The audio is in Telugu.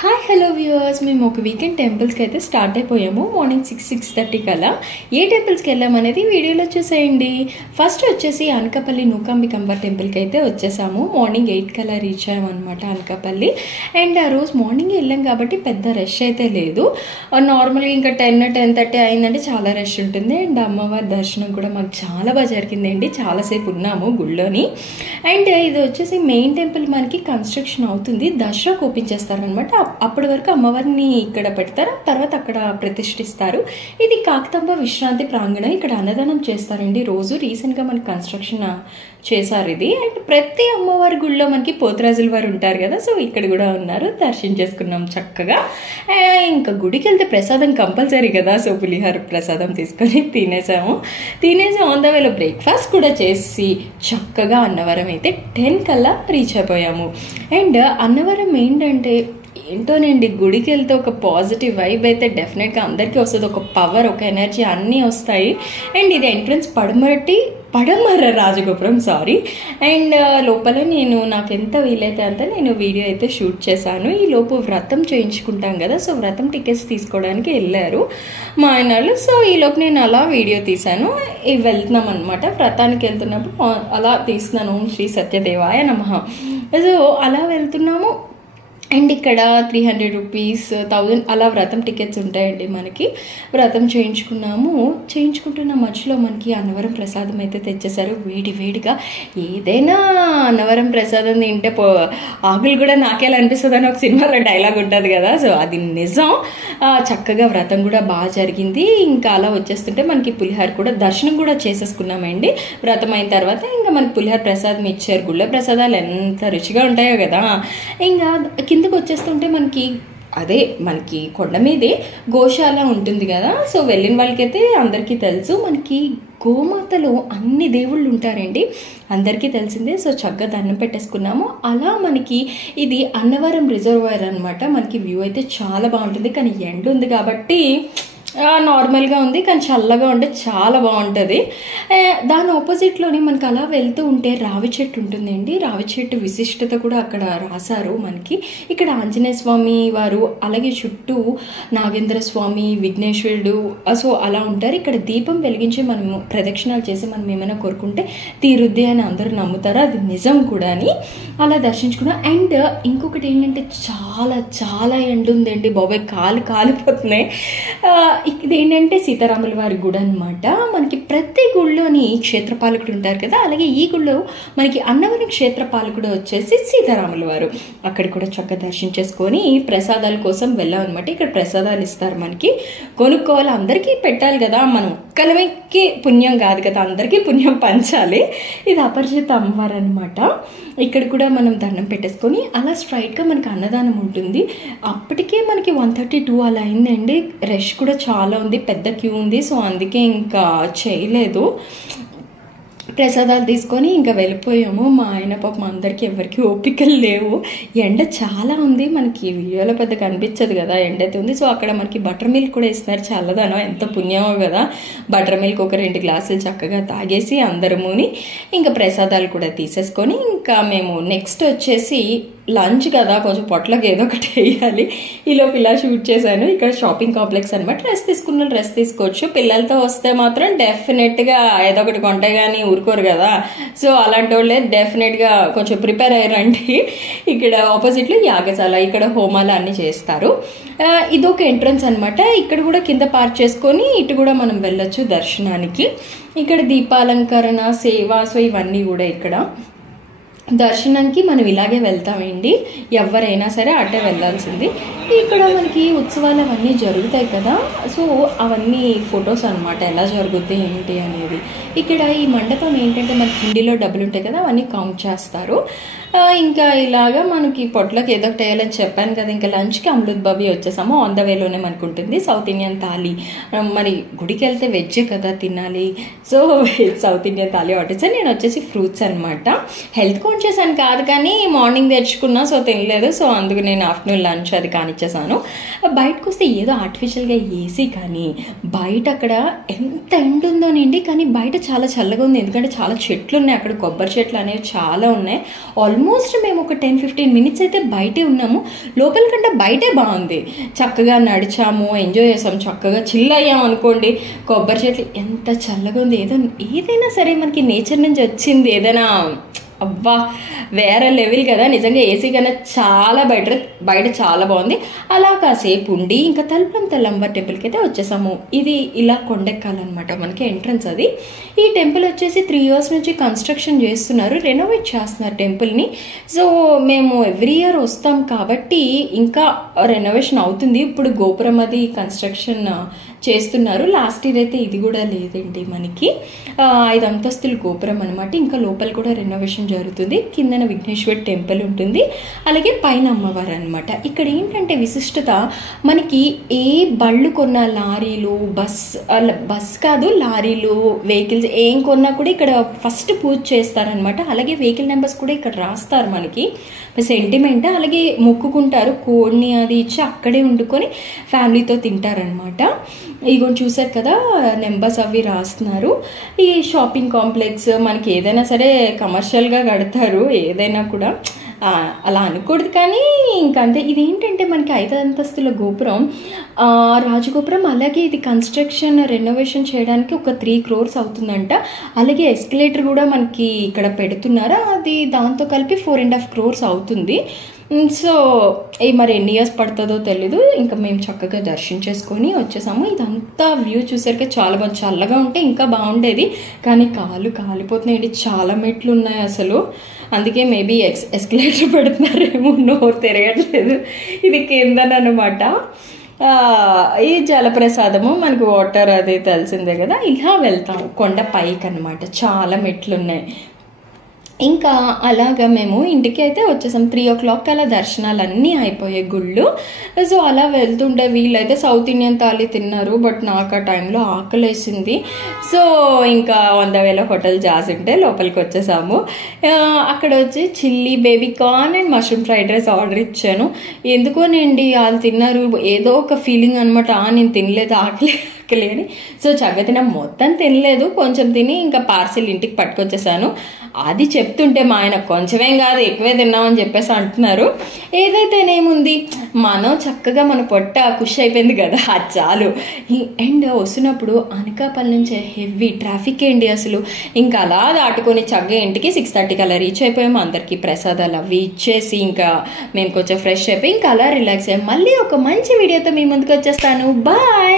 హాయ్ హలో వ్యూవర్స్, మేము ఒక వీకెండ్ టెంపుల్స్కి అయితే స్టార్ట్ అయిపోయాము. మార్నింగ్ 6:30 కల్లా ఏ టెంపుల్స్కి వెళ్ళామనేది వీడియోలో చూసేయండి. ఫస్ట్ వచ్చేసి అనకాపల్లి నూకాంబికంబ టెంపుల్కి అయితే వచ్చేసాము. మార్నింగ్ 8 కల్లా రీచ్ అయ్యామన్నమాట అనకాపల్లి. అండ్ ఆ రోజు మార్నింగ్ వెళ్ళాం కాబట్టి పెద్ద రష్ అయితే లేదు. నార్మల్గా ఇంకా 10-10:30 అయిందంటే చాలా రష్ ఉంటుంది. అండ్ అమ్మవారి దర్శనం కూడా మాకు చాలా బాగా జరిగిందండి. చాలాసేపు ఉన్నాము గుళ్ళోని. అండ్ ఇది వచ్చేసి మెయిన్ టెంపుల్ మనకి కన్స్ట్రక్షన్ అవుతుంది. దసరాకు ఓపెన్ చేస్తారనమాట. అప్పటి వరకు అమ్మవారిని ఇక్కడ పెడతారు, తర్వాత అక్కడ ప్రతిష్ఠిస్తారు. ఇది కాకతాంబ విశ్రాంతి ప్రాంగణం. ఇక్కడ అన్నదానం చేస్తారండి రోజు. రీసెంట్గా మనకి కన్స్ట్రక్షన్ చేశారు ఇది. అండ్ ప్రతి అమ్మవారి గుళ్ళో మనకి పోతురాజుల వారు ఉంటారు కదా, సో ఇక్కడ కూడా ఉన్నారు. దర్శనం చేసుకున్నాం చక్కగా. ఇంకా గుడికి వెళ్తే ప్రసాదం కంపల్సరీ కదా, సో పులిహోర ప్రసాదం తీసుకొని తినేసాము. ఆన్ ద వేలో బ్రేక్ఫాస్ట్ కూడా చేసి చక్కగా అన్నవరం అయితే 10 కల్లా రీచ్ అయిపోయాము. అండ్ అన్నవరం ఏంటంటే ఏంటోనండి, గుడికి వెళ్తే ఒక పాజిటివ్ వైబ్ అయితే డెఫినెట్గా అందరికీ వస్తుంది. ఒక పవర్, ఒక ఎనర్జీ అన్నీ వస్తాయి. అండ్ ఇది ఎంట్రన్స్ పడమర రాజగోపురం అండ్ లోపల నాకు ఎంత వీలైతే అంత నేను వీడియో అయితే షూట్ చేశాను. ఈ లోపు వ్రతం చేయించుకుంటాం కదా, సో వ్రతం టికెట్స్ తీసుకోవడానికి వెళ్ళారు మా ఆయన వాళ్ళు. సో ఈ లోపు నేను అలా వీడియో తీశాను. వెళ్తున్నాం అనమాట. వ్రతానికి వెళ్తున్నప్పుడు అలా తీస్తున్నాను. ఓం శ్రీ సత్యదేవాయ నమః. సో అలా వెళ్తున్నాము. అండ్ ఇక్కడ 300 రూపీస్, 1000 అలా వ్రతం టికెట్స్ ఉంటాయండి మనకి. వ్రతం చేయించుకుంటున్న మధ్యలో మనకి అన్నవరం ప్రసాదం అయితే తెచ్చేసారు వేడిగా. ఏదైనా అన్నవరం ప్రసాదం తింటే ఆకులు కూడా నాకేలా అనిపిస్తుంది అని ఒక సినిమాలో డైలాగ్ ఉంటుంది కదా, సో అది నిజం. చక్కగా వ్రతం కూడా బాగా జరిగింది. ఇంకా అలా వచ్చేస్తుంటే మనకి పులిహోర కూడా దర్శనం కూడా చేసేసుకున్నామండి. వ్రతం అయిన తర్వాత ఇంకా మనకి పులిహోర ప్రసాదం ఇచ్చారు. గుళ్ళ ప్రసాదాలు ఎంత రుచిగా ఉంటాయో కదా. ఇంకా కిందకు వచ్చేస్తుంటే మనకి కొండ మీదే గోశాల ఉంటుంది కదా, సో వెళ్ళిన వాళ్ళకైతే అందరికీ తెలుసు. మనకి గోమాతలు అన్ని దేవుళ్ళు ఉంటారండి, అందరికీ తెలిసిందే. సో చక్కగా దండం పెట్టేసుకున్నాము. అలా మనకి ఇది అన్నవరం రిజర్వాయర్ అనమాట. మనకి వ్యూ అయితే చాలా బాగుంటుంది. కానీ ఎండ ఉంది కాబట్టి నార్మల్గా ఉంది, కానీ చల్లగా ఉంటే చాలా బాగుంటుంది. దాని ఆపోజిట్లోనే మనకి అలా వెళ్తూ ఉంటే రావి చెట్టు ఉంటుందండి. రావి చెట్టు విశిష్టత కూడా అక్కడ రాశారు మనకి. ఇక్కడ ఆంజనేయ స్వామి వారు, అలాగే చుట్టూ నాగేంద్ర స్వామి, విఘ్నేశ్వరుడు, సో అలా ఉంటారు. ఇక్కడ దీపం వెలిగించి మనము ప్రదక్షిణాలు చేసి మనం ఏమైనా కోరుకుంటే తీరుద్ది అని అందరూ నమ్ముతారు. అది నిజం కూడా అని అలా దర్శించుకున్నాం. అండ్ ఇంకొకటి ఏంటంటే చాలా ఎండ ఉందండి బాబాయ్, కాలిపోతున్నాయి. ఇది ఏంటంటే సీతారాముల వారి గుడి అనమాట. మనకి ప్రతి గుళ్ళోని క్షేత్రపాలకుడు ఉంటారు కదా, అలాగే ఈ గుళ్ళో మనకి అన్నవరం క్షేత్రపాలకుడు వచ్చేసి సీతారాముల వారు. అక్కడ కూడా చక్కగా దర్శనం చేసుకొని ప్రసాదాల కోసం వెళ్ళాం అనమాట. ఇక్కడ ప్రసాదాలు ఇస్తారు మనకి, కొనుక్కోవాలి, అందరికీ పెట్టాలి కదా. మనం ఒక్కలకి పుణ్యం కాదు కదా, అందరికీ పుణ్యం పంచాలి. ఇది అపరిచిత అమ్మవారు అనమాట. ఇక్కడ కూడా మనం దండం పెట్టేసుకొని అలా స్ట్రైట్గా మనకి అన్నదానం ఉంటుంది. అప్పటికే మనకి 1:32 అలా అయిందండి. రష్ కూడా చాలా ఉంది, పెద్ద క్యూ ఉంది. సో అందుకే ఇంకా చేయలేదు. ప్రసాదాలు తీసుకొని ఇంకా వెళ్ళిపోయాము. మా ఆయన పాపం అందరికీ ఎవరికి ఓపికలు లేవు. ఎండ చాలా ఉంది, మనకి వీడియోలో పెద్ద కనిపించదు కదా ఎండ అయితే ఉంది. సో అక్కడ మనకి బటర్ మిల్క్ కూడా ఇస్తున్నారు. చల్లదనం, ఎంత పుణ్యమో కదా. బటర్ మిల్క్ ఒక 2 గ్లాసులు చక్కగా తాగేసి అందరముని ఇంకా ప్రసాదాలు కూడా తీసేసుకొని ఇంకా మేము నెక్స్ట్ వచ్చేసి లంచ్ కదా, కొంచెం పొట్లకి ఏదో ఒకటి వేయాలి. ఈలోపు ఇలా షూట్ చేశాను. ఇక్కడ షాపింగ్ కాంప్లెక్స్ అనమాట. డ్రెస్ తీసుకోవచ్చు. పిల్లలతో వస్తే మాత్రం డెఫినెట్గా ఏదో ఒకటి కొంటే కానీ ఊరుకోరు కదా, సో అలాంటి వాళ్ళే డెఫినెట్గా కొంచెం ప్రిపేర్ అయ్యారండి. ఇక్కడ ఆపోజిట్లో యాగశాల, ఇక్కడ హోమాలు అన్నీ చేస్తారు. ఇదొక ఎంట్రన్స్ అనమాట. ఇక్కడ కూడా కింద పార్క్ చేసుకొని ఇటు కూడా మనం వెళ్ళొచ్చు దర్శనానికి. ఇక్కడ దీపాలంకరణ, సేవ, సో ఇవన్నీ కూడా ఇక్కడ దర్శనానికి మనం ఇలాగే వెళ్తామండి. ఎవరైనా సరే అటే వెళ్ళాల్సింది. ఇక్కడ మనకి ఉత్సవాలు అవన్నీ జరుగుతాయి కదా, సో అవన్నీ ఫొటోస్ అనమాట, ఎలా జరుగుతాయి ఏంటి అనేది. ఇక్కడ ఈ మండపం ఏంటంటే మనకి హిందీలో డబ్బులు ఉంటాయి కదా, అవన్నీ కౌంట్ చేస్తారు. ఇంకా ఇలాగా మనకి పొట్లకి ఏదో ఒకటి వేయాలని చెప్పాను కదా. ఇంకా లంచ్కి అమృత్ భవి వచ్చేసాము. ఆన్ ద వేలోనే మనకు ఉంటుంది సౌత్ ఇండియన్ థాలీ. మరి గుడికి వెళ్తే వెజ్ కదా తినాలి, so south Indian thali order చేశాను. నేను వచ్చేసి ఫ్రూట్స్ అనమాట. హెల్త్ కాన్షియస్ అని కాదు, కానీ మార్నింగ్ తెచ్చుకున్నా, సో తినలేదు. సో అందుకు నేను ఆఫ్టర్నూన్ లంచ్ అది కానిచ్చేసాను. బయటకు వస్తే ఏదో ఆర్టిఫిషియల్గా ఏసీ, కానీ బయట అక్కడ ఎంత ఎండ ఉందోనండి. కానీ బయట చాలా చల్లగా ఉంది, ఎందుకంటే చాలా చెట్లు ఉన్నాయి అక్కడ. కొబ్బరి చెట్లు అనేవి చాలా ఉన్నాయి. ఆల్మోస్ట్ ఆల్మోస్ట్ మేము ఒక 10-15 మినిట్స్ అయితే బయటే ఉన్నాము. లోపల కంటే బయటే బాగుంది. చక్కగా నడిచాము, ఎంజాయ్ చేసాము, చక్కగా చిల్ అయ్యాము అనుకోండి. కొబ్బరి చెట్లు ఎంత చల్లగా ఉంది. ఏదైనా సరే మనకి నేచర్ నుంచి వచ్చింది ఏదైనా అబ్బా వేరే లెవెల్ కదా. నిజంగా ఏసీ కన్నా చాలా బయట చాలా బాగుంది. అలా కాసేపు ఉండి ఇంకా తలంబర్ టెంపుల్కి అయితే వచ్చేసాము. ఇది ఇలా కొండెక్కాలన్నమాట మనకి ఎంట్రన్స్. అది ఈ టెంపుల్ వచ్చేసి 3 years నుంచి కన్స్ట్రక్షన్ చేస్తున్నారు, రెనోవేట్ చేస్తున్నారు టెంపుల్ని. సో మేము ఎవ్రీ ఇయర్ వస్తాం కాబట్టి ఇంకా రెనోవేషన్ అవుతుంది. ఇప్పుడు గోపురం అది కన్స్ట్రక్షన్ చేస్తున్నారు. లాస్ట్ ఇయర్ అయితే ఇది కూడా లేదండి మనకి. 5 అంతస్తుల గోపురం అనమాట. ఇంకా లోపల కూడా రెనోవేషన్ జరుగుతుంది. కిందన విఘ్నేశ్వర్ టెంపుల్ ఉంటుంది, అలాగే పైన అమ్మవారు అనమాట. ఇక్కడ ఏంటంటే విశిష్టత, మనకి ఏ బళ్ళు కొన్నా, లారీలు, బస్ కాదు లారీలు, వెహికల్స్ ఏం కొన్నా కూడా ఇక్కడ ఫస్ట్ పూజ చేస్తారనమాట. అలాగే వెహికల్ నెంబర్స్ కూడా ఇక్కడ రాస్తారు మనకి, సెంటిమెంట్. అలాగే మొక్కుకుంటారు, కోడిని అది ఇచ్చి అక్కడే వండుకొని ఫ్యామిలీతో తింటారనమాట. ఇగో చూసారు కదా నెంబర్స్ అవి రాస్తున్నారు. ఈ షాపింగ్ కాంప్లెక్స్ మనకి ఏదైనా సరే కమర్షియల్గా కడతారు, ఏదైనా కూడా అలా అనకూడదు కానీ ఇంకంతే. ఇదేంటంటే మనకి 5 అంతస్తుల గోపురం, రాజగోపురం. అలాగే ఇది కన్స్ట్రక్షన్ రెనోవేషన్ చేయడానికి ఒక 3 crores అవుతుందంట. అలాగే ఎస్కలేటర్ కూడా మనకి ఇక్కడ పెడుతున్నారు, అది దాంతో కలిపి 4.5 crores అవుతుంది. సో మరి ఎన్ని ఇయర్స్ పడుతుందో తెలీదు. ఇంకా మేము చక్కగా దర్శనం చేసుకొని వచ్చేసాము. ఇదంతా వ్యూ చూసారుగా చాలా బాగుంది. చల్లగా ఉంటే ఇంకా బాగుండేది కానీ కాళ్ళు కాలిపోతున్నాయండి, చాలా మెట్లు ఉన్నాయి అసలు. అందుకే మేబీ ఎస్కలేటర్ పెడుతున్నారేమో, నోరు తిరగట్లేదు. ఇది కిందనమాట. ఈ జలప్రసాదము మనకు వాటర్ అది తెలిసిందే కదా. ఇలా వెళ్తాము కొండ పైకి అనమాట, చాలా మెట్లు ఉన్నాయి. ఇంకా అలాగా మేము ఇంటికి అయితే వచ్చేసాం. 3 o'clock అలా దర్శనాలు అన్నీ అయిపోయాయి గుళ్ళు. సో అలా వెళ్తుంటే వీళ్ళైతే సౌత్ ఇండియన్ థాలీ తిన్నారు, బట్ నాకు ఆ టైంలో ఆకలేసింది. సో ఇంకా 100,000 హోటల్ జాస్ ఉంటే లోపలికి వచ్చేసాము. అక్కడ వచ్చి chilli baby corn and mushroom fried rice order ఇచ్చాను. ఎందుకోనండి వాళ్ళు తిన్నారు, ఏదో ఒక ఫీలింగ్ అనమాట. నేను తినలేదు, ఆకలి అని. సో చక్కగా మొత్తం తినలేదు, కొంచెం తిని ఇంకా పార్సిల్ ఇంటికి పట్టుకొచ్చేసాను. అది చెప్తుంటే మా ఆయన కొంచెమేం కాదు ఎక్కువే తిన్నామని చెప్పేసి అంటున్నారు. ఏదైతేనేముంది, మనం చక్కగా మన పొట్ట ఖుషి అయిపోయింది కదా, అది చాలు. అండ్ వస్తున్నప్పుడు అనకాపల్లి నుంచి హెవీ ట్రాఫిక్ ఏంటి అసలు. ఇంకా అలా దాటుకొని చక్కగా ఇంటికి 6:30కి అలా రీచ్ అయిపోయాము. అందరికీ ప్రసాదాలు అవి ఇచ్చేసి ఇంకా మేము కొంచెం ఫ్రెష్ అయిపోయి ఇంకా అలా రిలాక్స్ అయ్యాము. మళ్ళీ ఒక మంచి వీడియోతో మీ ముందుకు వచ్చేస్తాను. బాయ్.